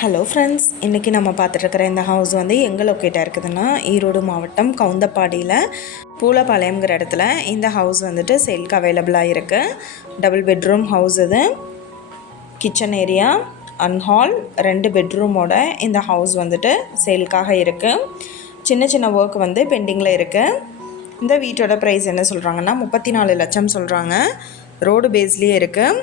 Hello friends இன்றைக்கி நம்ம பார்த்துட்ருக்கிற இந்த ஹவுஸ் வந்து எங்கே லொக்கேட்டாக இருக்குதுன்னா ஈரோடு மாவட்டம் கவுந்தப்பாடியில் பூலப்பாளையம்ங்கிற இடத்துல இந்த ஹவுஸ் வந்துட்டு சேல்க்கு அவைலபிளாக இருக்குது டபுள் பெட்ரூம் ஹவுஸ் இது. கிச்சன் ஏரியா அண்ட் ஹால் ரெண்டு பெட்ரூமோட இந்த ஹவுஸ் வந்துட்டு சேல்க்காக இருக்குது சின்ன சின்ன ஒர்க் வந்து பெண்டிங்கில் இருக்குது இந்த வீட்டோட ப்ரைஸ் என்ன சொல்கிறாங்கன்னா முப்பத்தி நாலு லட்சம் சொல்கிறாங்க ரோடு பேஸ்லேயே இருக்குது